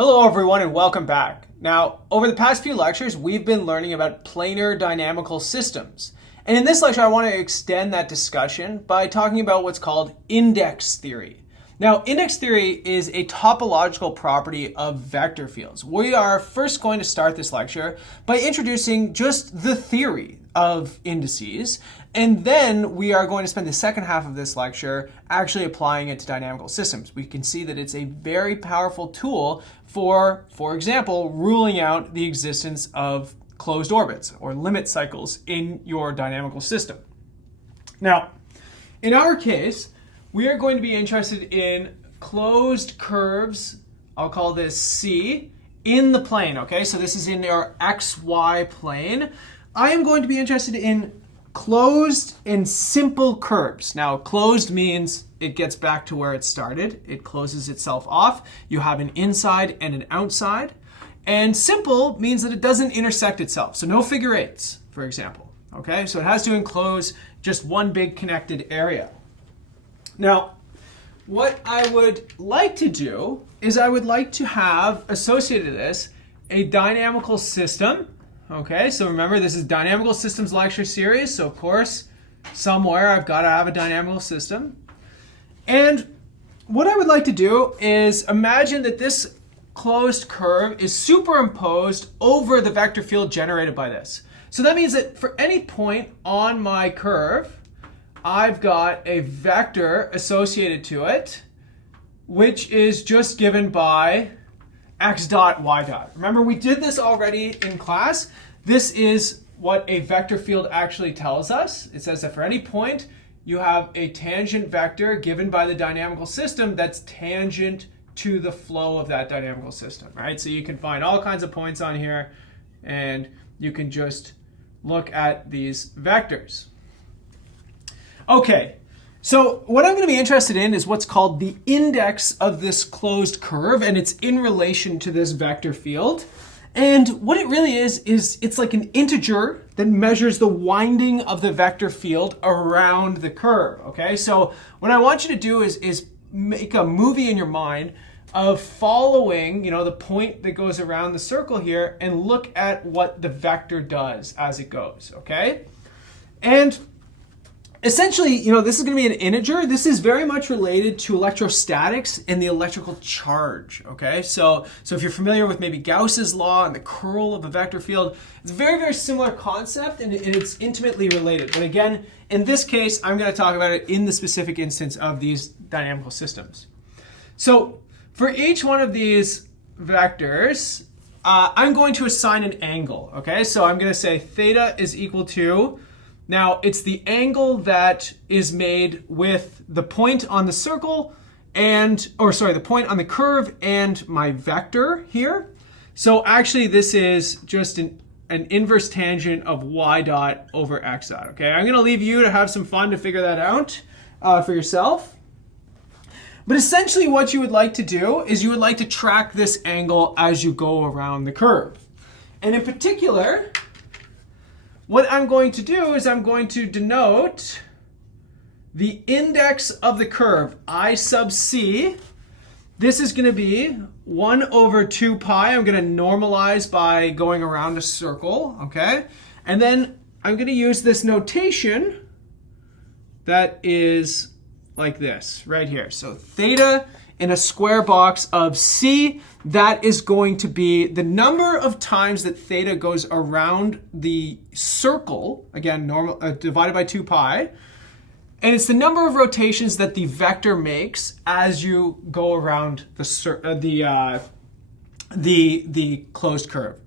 Hello everyone and welcome back. Now, over the past few lectures, we've been learning about planar dynamical systems. And in this lecture, I want to extend that discussion by talking about what's called index theory. Now, index theory is a topological property of vector fields. We are first going to start this lecture by introducing just the theory of indices, and then we are going to spend the second half of this lecture actually applying it to dynamical systems. We can see that it's a very powerful tool for example, ruling out the existence of closed orbits or limit cycles in your dynamical system. Now, in our case, we are going to be interested in closed curves. I'll call this C in the plane, okay? So this is in our XY plane. I am going to be interested in closed and simple curves. Now, closed means it gets back to where it started. It closes itself off. You have an inside and an outside. And simple means that it doesn't intersect itself. So no figure eights, for example. Okay, so it has to enclose just one big connected area. Now, what I would like to do is I would like to have associated to this a dynamical system. Okay, so remember this is Dynamical Systems lecture series, so of course somewhere I've got to have a dynamical system. And what I would like to do is imagine that this closed curve is superimposed over the vector field generated by this. So that means that for any point on my curve, I've got a vector associated to it, which is just given by x dot, y dot. Remember, we did this already in class. This is what a vector field actually tells us. It says that for any point, you have a tangent vector given by the dynamical system that's tangent to the flow of that dynamical system, right? So you can find all kinds of points on here, and you can just look at these vectors. Okay. So what I'm going to be interested in is what's called the index of this closed curve, and it's in relation to this vector field. And what it really is it's like an integer that measures the winding of the vector field around the curve. Okay, so what I want you to do is make a movie in your mind of following, the point that goes around the circle here and look at what the vector does as it goes. Okay, and essentially, this is going to be an integer. This is very much related to electrostatics and the electrical charge, okay? So if you're familiar with maybe Gauss's law and the curl of a vector field, it's a very, very similar concept and it's intimately related. But again, in this case, I'm going to talk about it in the specific instance of these dynamical systems. So for each one of these vectors, I'm going to assign an angle, okay? So I'm going to say theta is equal to, now, it's the angle that is made with the point on the circle the point on the curve and my vector here. So actually, this is just an inverse tangent of y dot over x dot, okay? I'm going to leave you to have some fun to figure that out for yourself. But essentially, what you would like to do is you would like to track this angle as you go around the curve. And in particular, what I'm going to do is I'm going to denote the index of the curve, I sub c. This is going to be 1 over 2 pi. I'm going to normalize by going around a circle, okay? And then I'm going to use this notation that is like this right here. So theta in a square box of c, that is going to be the number of times that theta goes around the circle, again, divided by 2 pi, and it's the number of rotations that the vector makes as you go around the closed curve.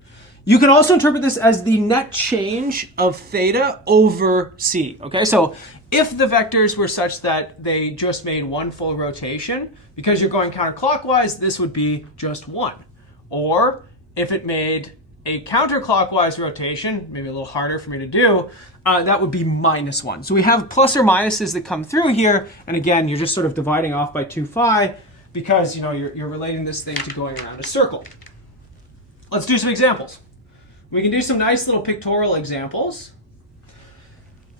You can also interpret this as the net change of theta over c, okay? So if the vectors were such that they just made one full rotation, because you're going counterclockwise, this would be just 1. Or if it made a counterclockwise rotation, maybe a little harder for me to do, that would be -1. So we have plus or minuses that come through here. And again, you're just sort of dividing off by 2 phi because you're relating this thing to going around a circle. Let's do some examples. We can do some nice little pictorial examples.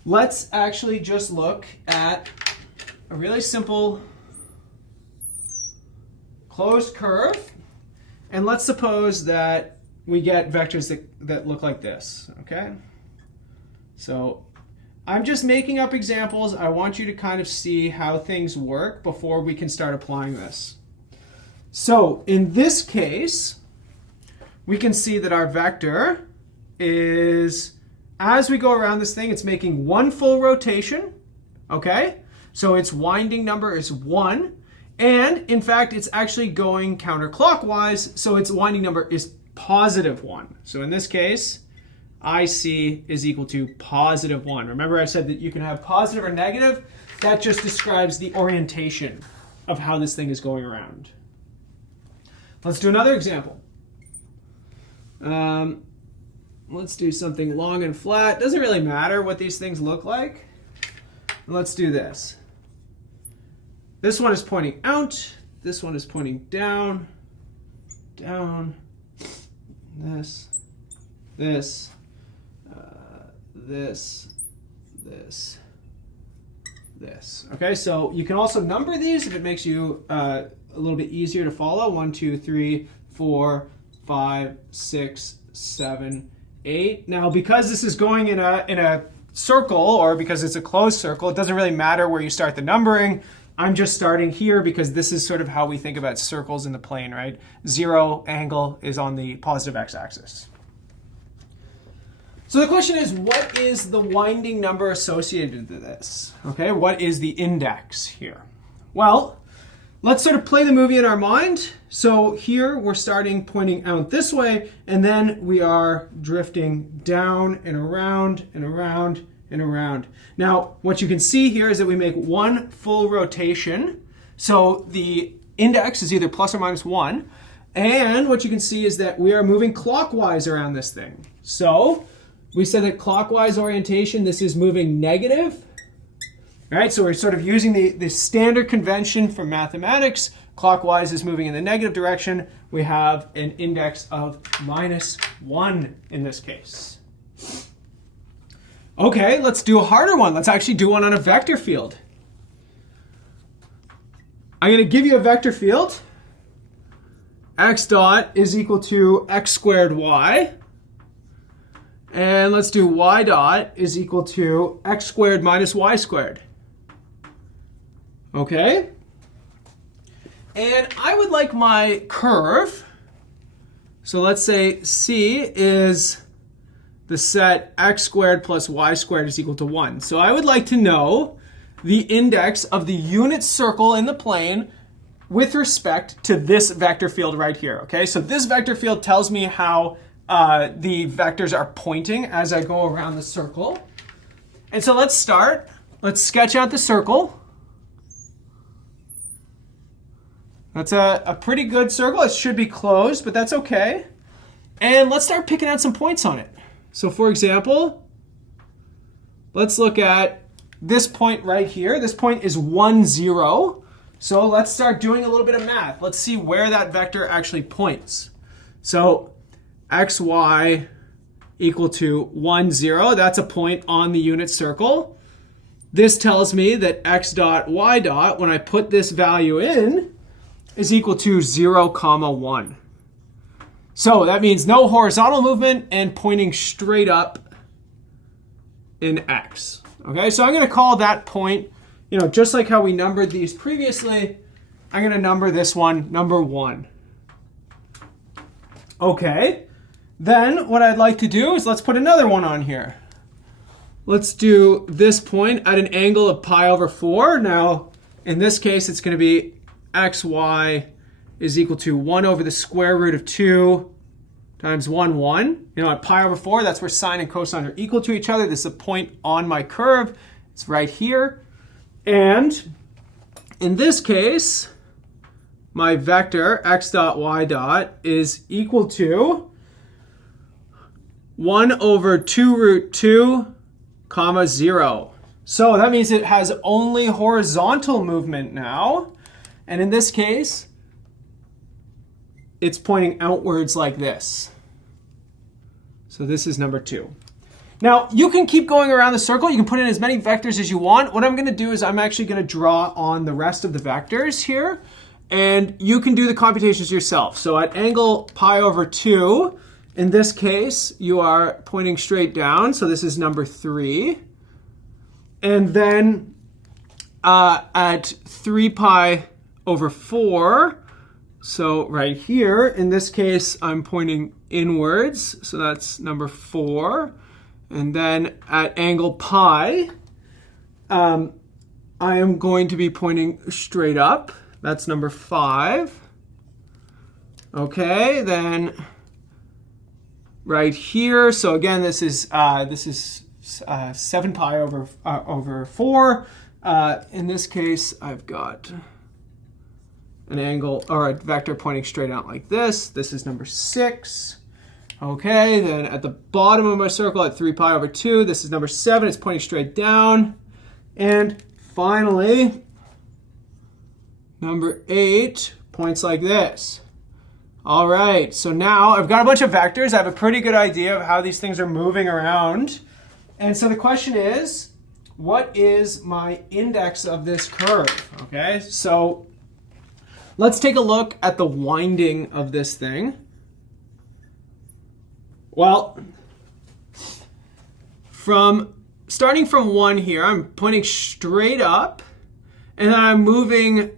Let's actually just look at a really simple closed curve. And let's suppose that we get vectors that look like this, okay? So I'm just making up examples. I want you to kind of see how things work before we can start applying this. So in this case, we can see that our vector is, as we go around this thing, it's making one full rotation, okay? So its winding number is 1. And in fact, it's actually going counterclockwise, so its winding number is +1. So in this case, IC is equal to +1. Remember I said that you can have positive or negative. That just describes the orientation of how this thing is going around. Let's do another example. Let's do something long and flat. Doesn't really matter what these things look like. Let's do this. This one is pointing out. This one is pointing down, down, this, this, this, this. Okay, so you can also number these if it makes you a little bit easier to follow. 1, 2, 3, 4, 5, 6, 7, 8. Now, because this is going in a circle, or because it's a closed circle, it doesn't really matter where you start the numbering. I'm just starting here because this is sort of how we think about circles in the plane, right? 0 angle is on the positive x-axis. So the question is, what is the winding number associated to this? Okay, what is the index here? Well, let's sort of play the movie in our mind. So here we're starting pointing out this way, and then we are drifting down and around and around and around. Now, what you can see here is that we make one full rotation. So the index is either plus or minus 1. And what you can see is that we are moving clockwise around this thing. So we said that clockwise orientation, this is moving negative. All right, so we're sort of using the standard convention for mathematics. Clockwise is moving in the negative direction. We have an index of -1 in this case. Okay, let's do a harder one. Let's actually do one on a vector field. I'm going to give you a vector field. X dot is equal to x squared y. And let's do y dot is equal to x squared minus y squared. Okay? And I would like my curve. So let's say C is the set x squared plus y squared is equal to 1. So I would like to know the index of the unit circle in the plane with respect to this vector field right here. Okay, so this vector field tells me how the vectors are pointing as I go around the circle. And so let's start. Let's sketch out the circle. That's a pretty good circle. It should be closed, but that's okay. And let's start picking out some points on it. So for example, let's look at this point right here. This point is 1, 0. So let's start doing a little bit of math. Let's see where that vector actually points. So xy equal to 1, 0. That's a point on the unit circle. This tells me that x dot y dot, when I put this value in, is equal to 0, 1. So that means no horizontal movement and pointing straight up in x. Okay, so I'm going to call that point, just like how we numbered these previously, I'm going to number this one number 1. Okay, then what I'd like to do is let's put another one on here. Let's do this point at an angle of pi over 4. Now, in this case, it's going to be xy is equal to 1 over the square root of 2 times 1, 1. At pi over 4, that's where sine and cosine are equal to each other. This is a point on my curve. It's right here. And in this case, my vector x dot y dot is equal to 1 over 2 root 2, 0. So that means it has only horizontal movement now. And in this case, it's pointing outwards like this. So this is number 2. Now, you can keep going around the circle. You can put in as many vectors as you want. What I'm going to do is I'm actually going to draw on the rest of the vectors here. and you can do the computations yourself. So at angle pi over 2, in this case, you are pointing straight down. So this is number 3. And then at 3 pi over 4, so right here, in this case, I'm pointing inwards. So that's number 4. And then at angle pi, I am going to be pointing straight up. That's number 5. Okay, then right here. So again, this is 7 pi over 4. In this case, I've got an angle or a vector pointing straight out like this. This is number 6. Okay, then at the bottom of my circle at 3 pi over 2, this is number 7. It's pointing straight down. And finally, number 8 points like this. All right, so now I've got a bunch of vectors. I have a pretty good idea of how these things are moving around. And so the question is, what is my index of this curve? Okay, so let's take a look at the winding of this thing. Well, starting from 1 here, I'm pointing straight up, and then I'm moving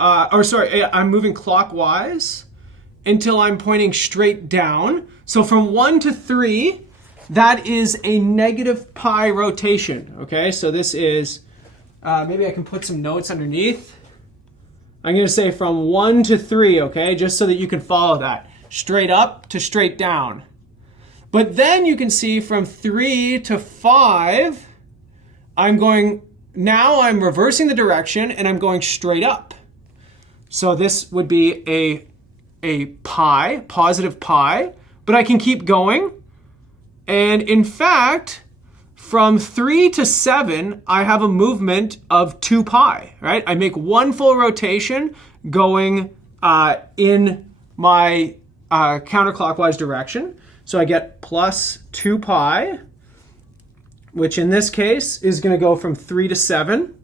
I'm moving clockwise until I'm pointing straight down. So from 1 to 3, that is a negative pi rotation. Okay, so this is, maybe I can put some notes underneath. I'm going to say from 1 to 3, okay, just so that you can follow that. Straight up to straight down. But then you can see from 3 to 5, I'm reversing the direction and I'm going straight up. So this would be a pi, positive pi, but I can keep going. And in fact, from 3 to 7, I have a movement of 2 pi, right? I make one full rotation going in my counterclockwise direction. So I get plus 2 pi, which in this case is going to go from 3 to 7.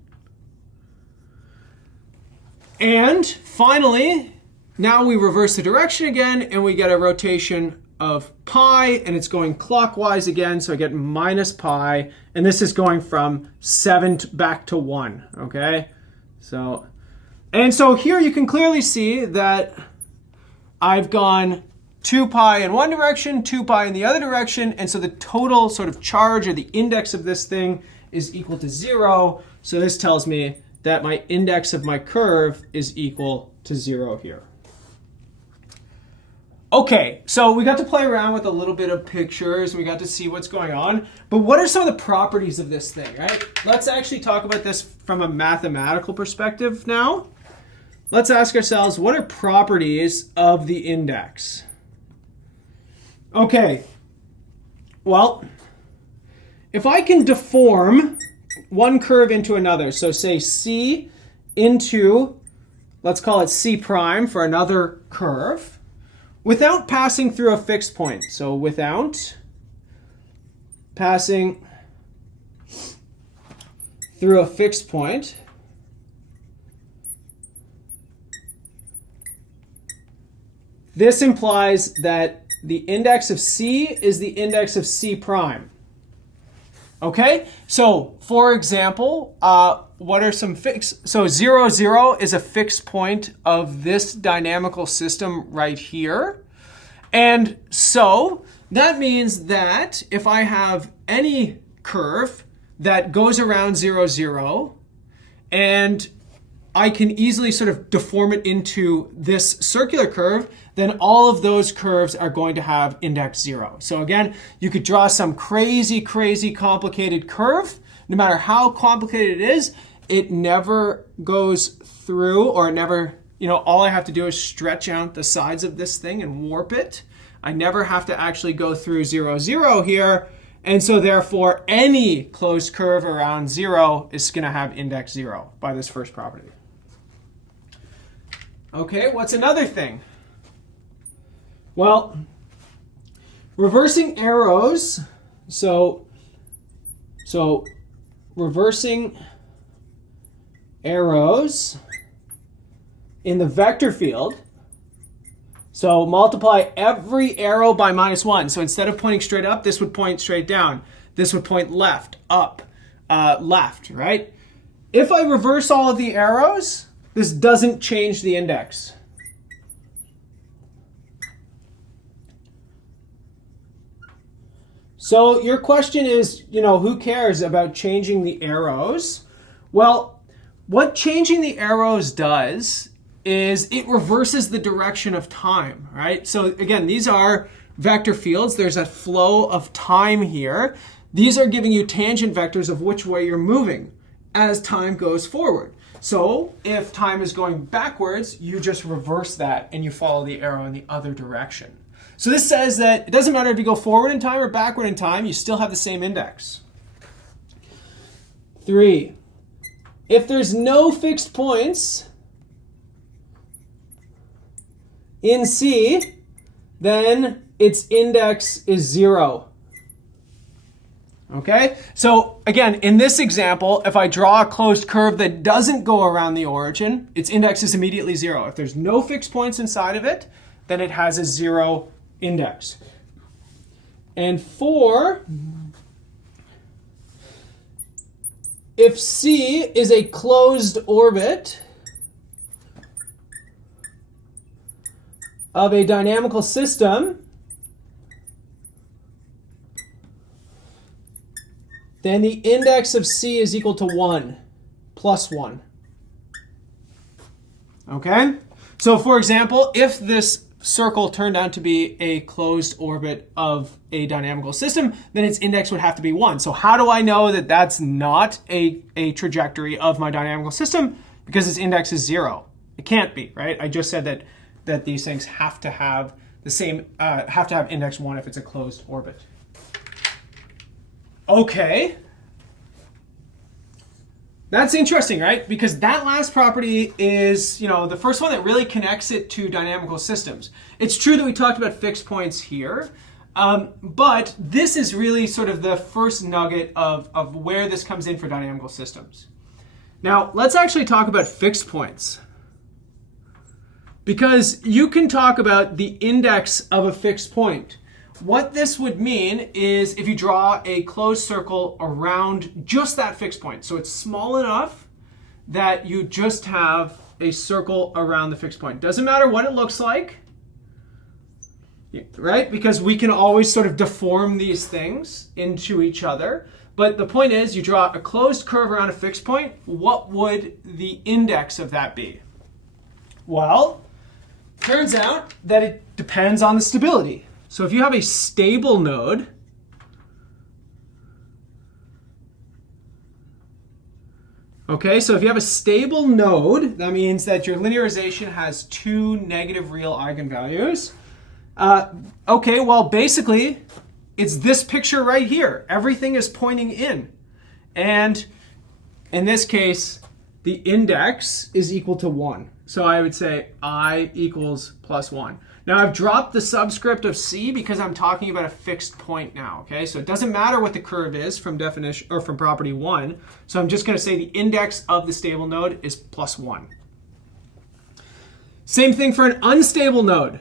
And finally, now we reverse the direction again, and we get a rotation of pi, and it's going clockwise again, so I get minus pi, and this is going from 7 back to 1, okay? So here you can clearly see that I've gone 2 pi in one direction, 2 pi in the other direction, and so the total sort of charge or the index of this thing is equal to 0. So this tells me that my index of my curve is equal to 0 here. Okay, so we got to play around with a little bit of pictures, and we got to see what's going on. But what are some of the properties of this thing, right? Let's actually talk about this from a mathematical perspective now. Let's ask ourselves, what are properties of the index? Okay, well, if I can deform one curve into another, so say C into, let's call it C prime for another curve, without passing through a fixed point. So without passing through a fixed point, this implies that the index of C is the index of C prime. Okay, so for example, what are some fixed? So 0, 0 is a fixed point of this dynamical system right here. And so that means that if I have any curve that goes around 0, 0, and I can easily sort of deform it into this circular curve, then all of those curves are going to have index 0. So again, you could draw some crazy, crazy complicated curve. No matter how complicated it is, it never goes through, or it never, all I have to do is stretch out the sides of this thing and warp it. I never have to actually go through 0, 0 here. And so therefore, any closed curve around 0 is going to have index 0 by this first property. Okay, what's another thing? Well, reversing arrows, so reversing arrows in the vector field. So multiply every arrow by -1. So instead of pointing straight up, this would point straight down. This would point left, up, left, right? If I reverse all of the arrows, this doesn't change the index. So your question is, who cares about changing the arrows? Well, what changing the arrows does is it reverses the direction of time, right? So again, these are vector fields. There's a flow of time here. These are giving you tangent vectors of which way you're moving as time goes forward. So if time is going backwards, you just reverse that and you follow the arrow in the other direction. So this says that it doesn't matter if you go forward in time or backward in time, you still have the same index. 3, if there's no fixed points in C, then its index is 0. Okay, so again, in this example, if I draw a closed curve that doesn't go around the origin, its index is immediately 0. If there's no fixed points inside of it, then it has a 0 index. And 4, if C is a closed orbit of a dynamical system, then the index of C is equal to 1, plus 1. Okay? So for example, if this circle turned out to be a closed orbit of a dynamical system, then its index would have to be 1. So how do I know that that's not a trajectory of my dynamical system? Because its index is 0. It can't be, right? I just said that these things have to have the same, have to have index 1 if it's a closed orbit. Okay. That's interesting, right? Because that last property is, the first one that really connects it to dynamical systems. It's true that we talked about fixed points here, but this is really sort of the first nugget of where this comes in for dynamical systems. Now, let's actually talk about fixed points. Because you can talk about the index of a fixed point. What this would mean is if you draw a closed circle around just that fixed point. So it's small enough that you just have a circle around the fixed point. Doesn't matter what it looks like, right? Because we can always sort of deform these things into each other. But the point is, you draw a closed curve around a fixed point. What would the index of that be? Well, turns out that it depends on the stability. So if you have a stable node, okay, so if you have a stable node, that means that your linearization has 2 negative real eigenvalues. Okay, well, basically, it's this picture right here. Everything is pointing in. And in this case, the index is equal to 1. So I would say I equals plus 1. Now I've dropped the subscript of C because I'm talking about a fixed point now, okay? So it doesn't matter what the curve is from definition or from property 1. So I'm just going to say the index of the stable node is plus 1. Same thing for an unstable node.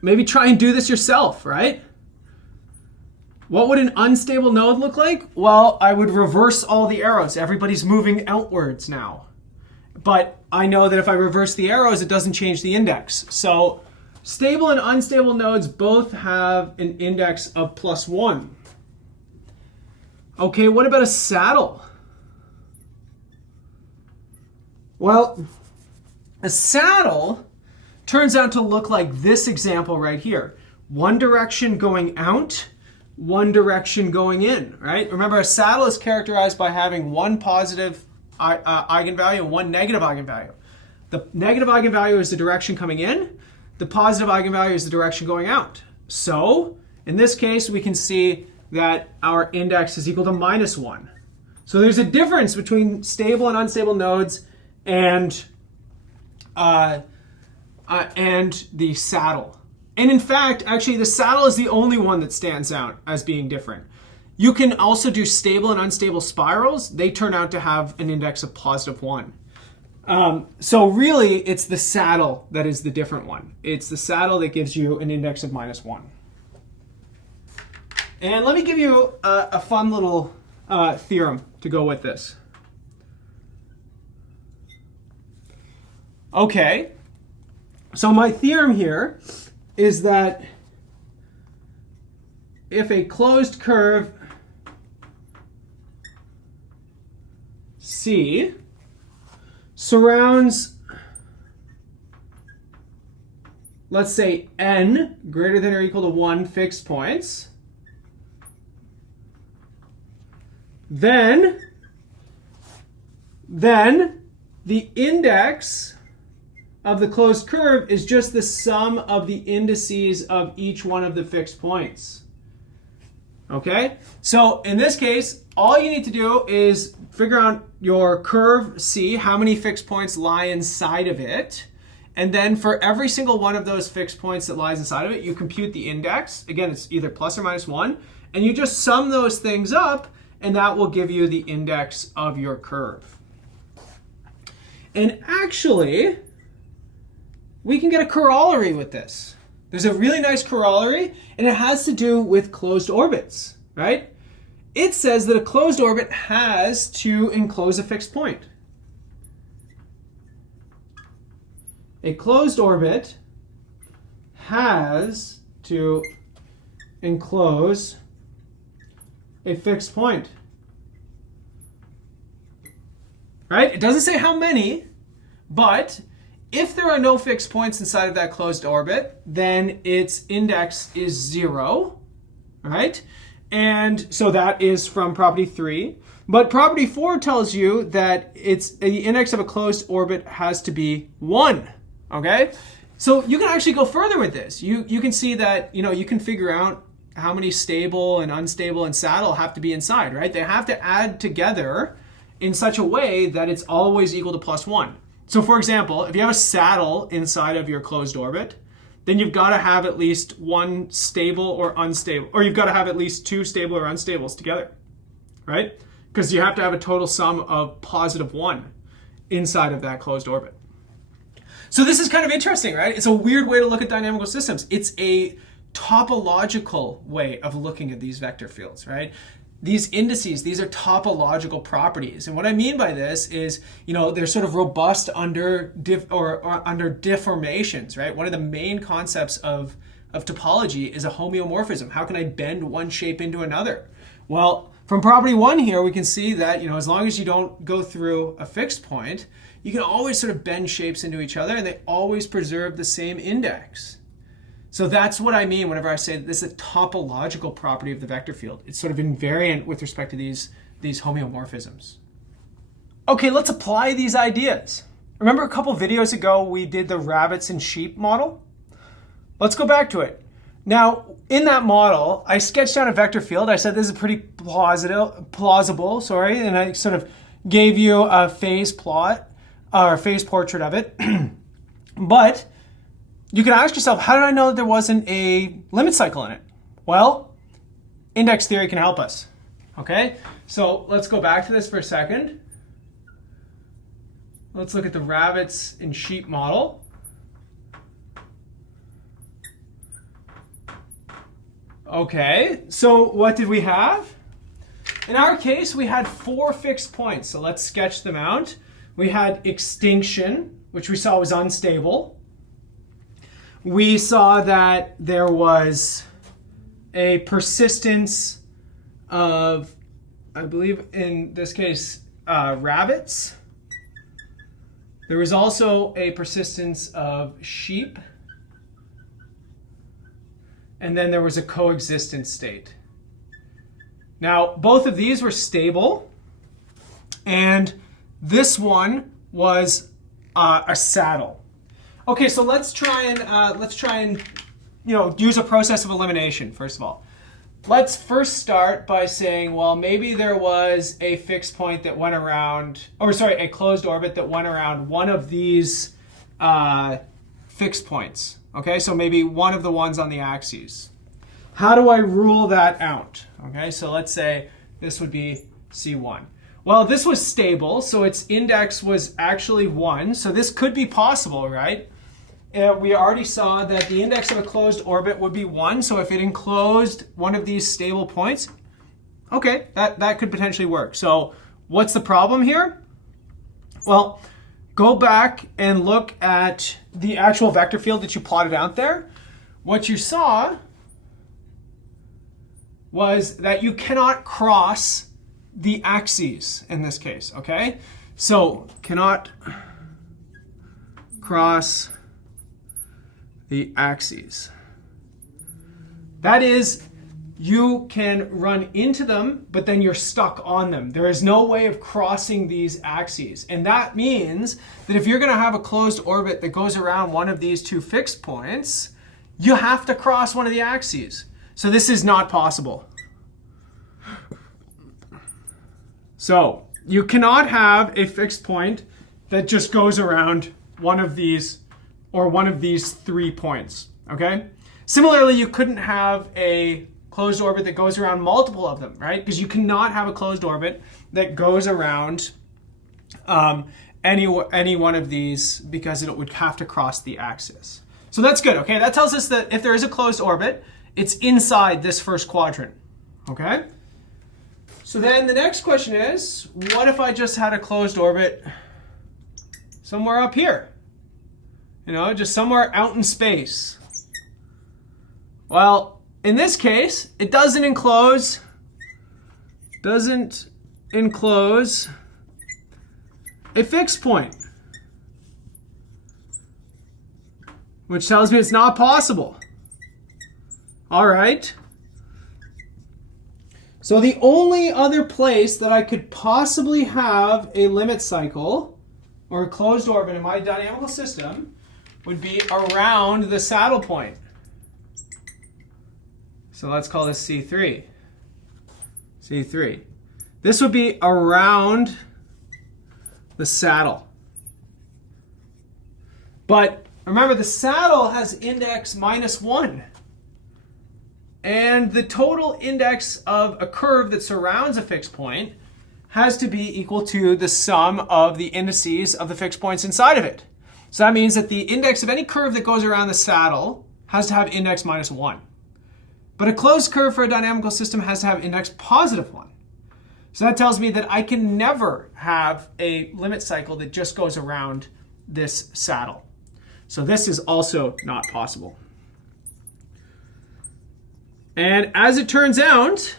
Maybe try and do this yourself, right? What would an unstable node look like? Well, I would reverse all the arrows. Everybody's moving outwards now. But I know that if I reverse the arrows, it doesn't change the index. So stable and unstable nodes both have an index of plus 1. Okay, what about a saddle? Well, a saddle turns out to look like this example right here. One direction going out, one direction going in, right? Remember, a saddle is characterized by having one positive eigenvalue and one negative eigenvalue. The negative eigenvalue is the direction coming in. The positive eigenvalue is the direction going out. So in this case, we can see that our index is equal to minus 1. So there's a difference between stable and unstable nodes and the saddle. And in fact, actually, the saddle is the only one that stands out as being different. You can also do stable and unstable spirals. They turn out to have an index of positive 1. So really, it's the saddle that is the different one. It's the saddle that gives you an index of -1. And let me give you a fun little theorem to go with this. Okay, so my theorem here is that if a closed curve C surrounds, let's say, n greater than or equal to 1 fixed points, then the index of the closed curve is just the sum of the indices of each one of the fixed points. Okay? So in this case, all you need to do is figure out your curve C, how many fixed points lie inside of it. And then for every single one of those fixed points that lies inside of it, you compute the index. Again, it's either plus or minus 1. And you just sum those things up, and that will give you the index of your curve. And actually, we can get a corollary with this. There's a really nice corollary, and it has to do with closed orbits, right? It says that a closed orbit has to enclose a fixed point. A closed orbit has to enclose a fixed point. Right? It doesn't say how many, but if there are no fixed points inside of that closed orbit, then its index is 0, right? And so that is from property 3. But property 4 tells you that the index of a closed orbit has to be 1, okay? So you can actually go further with this. You can see that, you can figure out how many stable and unstable and saddle have to be inside, right? They have to add together in such a way that it's always equal to +1. So for example, if you have a saddle inside of your closed orbit, then you've got to have at least one stable or unstable, or you've got to have at least 2 stable or unstables together, right? Because you have to have a total sum of +1 inside of that closed orbit. So this is kind of interesting, right? It's a weird way to look at dynamical systems. It's a topological way of looking at these vector fields, right? These indices, these are topological properties. And what I mean by this is, they're sort of robust under under deformations, right? One of the main concepts of topology is a homeomorphism. How can I bend one shape into another? Well, from property 1 here, we can see that, as long as you don't go through a fixed point, you can always sort of bend shapes into each other, and they always preserve the same index. So that's what I mean whenever I say that this is a topological property of the vector field. It's sort of invariant with respect to these homeomorphisms. Okay, let's apply these ideas. Remember a couple videos ago we did the rabbits and sheep model? Let's go back to it. Now, in that model, I sketched out a vector field. I said this is pretty plausible, and I sort of gave you a phase plot or a phase portrait of it. But you can ask yourself, how did I know that there wasn't a limit cycle in it? Well, index theory can help us. Okay, so let's go back to this for a second. Let's look at the rabbits and sheep model. Okay, so what did we have? In our case, we had 4 fixed points. So let's sketch them out. We had extinction, which we saw was unstable. We saw that there was a persistence of, I believe in this case, rabbits. There was also a persistence of sheep. And then there was a coexistence state. Now, both of these were stable. And this one was a saddle. Okay, so let's try and use a process of elimination first of all. Let's first start by saying, well, maybe there was a fixed point that went around, a closed orbit that went around one of these fixed points. Okay, so maybe one of the ones on the axes. How do I rule that out? Okay, so let's say this would be C1. Well, this was stable, so its index was actually 1. So this could be possible, right? We already saw that the index of a closed orbit would be 1. So if it enclosed one of these stable points, okay, that could potentially work. So what's the problem here? Well, go back and look at the actual vector field that you plotted out there. What you saw was that you cannot cross the axes in this case, okay? So cannot cross the axes. That is, you can run into them, but then you're stuck on them. There is no way of crossing these axes. And that means that if you're going to have a closed orbit that goes around one of these two fixed points, you have to cross one of the axes. So this is not possible. So you cannot have a fixed point that just goes around one of these or one of these 3 points, okay? Similarly, you couldn't have a closed orbit that goes around multiple of them, right? Because you cannot have a closed orbit that goes around any one of these because it would have to cross the axis. So that's good, okay? That tells us that if there is a closed orbit, it's inside this first quadrant, okay? So then the next question is, what if I just had a closed orbit somewhere up here? You know, just somewhere out in space. Well, in this case, it doesn't enclose a fixed point, which tells me it's not possible. All right. So the only other place that I could possibly have a limit cycle or a closed orbit in my dynamical system would be around the saddle point. So let's call this C3. C3. This would be around the saddle. But remember, the saddle has index -1. And the total index of a curve that surrounds a fixed point has to be equal to the sum of the indices of the fixed points inside of it. So that means that the index of any curve that goes around the saddle has to have index -1. But a closed curve for a dynamical system has to have index +1. So that tells me that I can never have a limit cycle that just goes around this saddle. So this is also not possible. And as it turns out,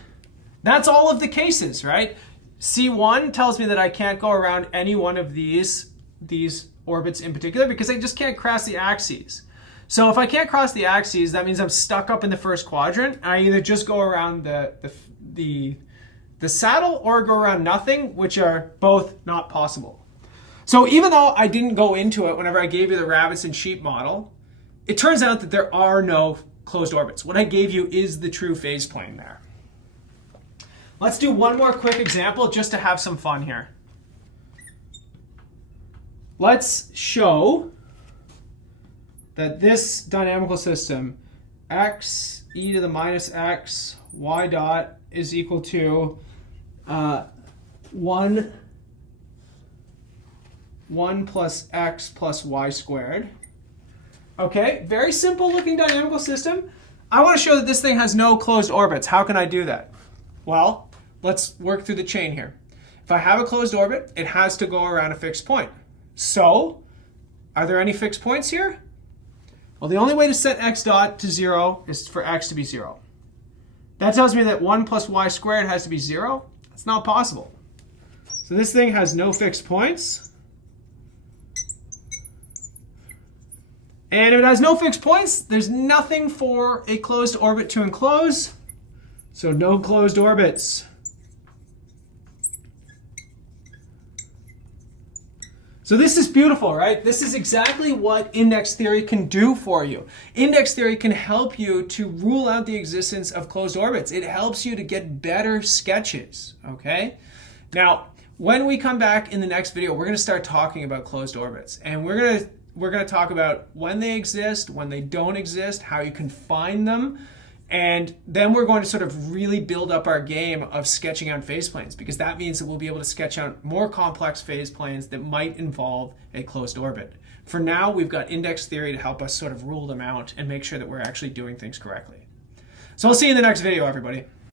that's all of the cases, right? C1 tells me that I can't go around any one of these orbits in particular because I just can't cross the axes. So if I can't cross the axes, that means I'm stuck up in the first quadrant. I either just go around the saddle or go around nothing, which are both not possible. So even though I didn't go into it whenever I gave you the rabbits and sheep model, it turns out that there are no closed orbits. What I gave you is the true phase plane there. Let's do one more quick example just to have some fun here. Let's show that this dynamical system, x e to the -x y dot is equal to 1 plus x plus y squared. Okay, very simple looking dynamical system. I want to show that this thing has no closed orbits. How can I do that? Well, let's work through the chain here. If I have a closed orbit, it has to go around a fixed point. So, are there any fixed points here? Well, the only way to set x dot to 0 is for x to be 0. That tells me that 1 plus y squared has to be 0. That's not possible. So this thing has no fixed points. And if it has no fixed points, there's nothing for a closed orbit to enclose. So no closed orbits. So this is beautiful, right? This is exactly what index theory can do for you. Index theory can help you to rule out the existence of closed orbits. It helps you to get better sketches, okay? Now, when we come back in the next video, we're going to start talking about closed orbits. And we're going to talk about when they exist, when they don't exist, how you can find them, And then we're going to sort of really build up our game of sketching out phase planes, because that means that we'll be able to sketch out more complex phase planes that might involve a closed orbit. For now, we've got index theory to help us sort of rule them out and make sure that we're actually doing things correctly. So I'll see you in the next video, everybody.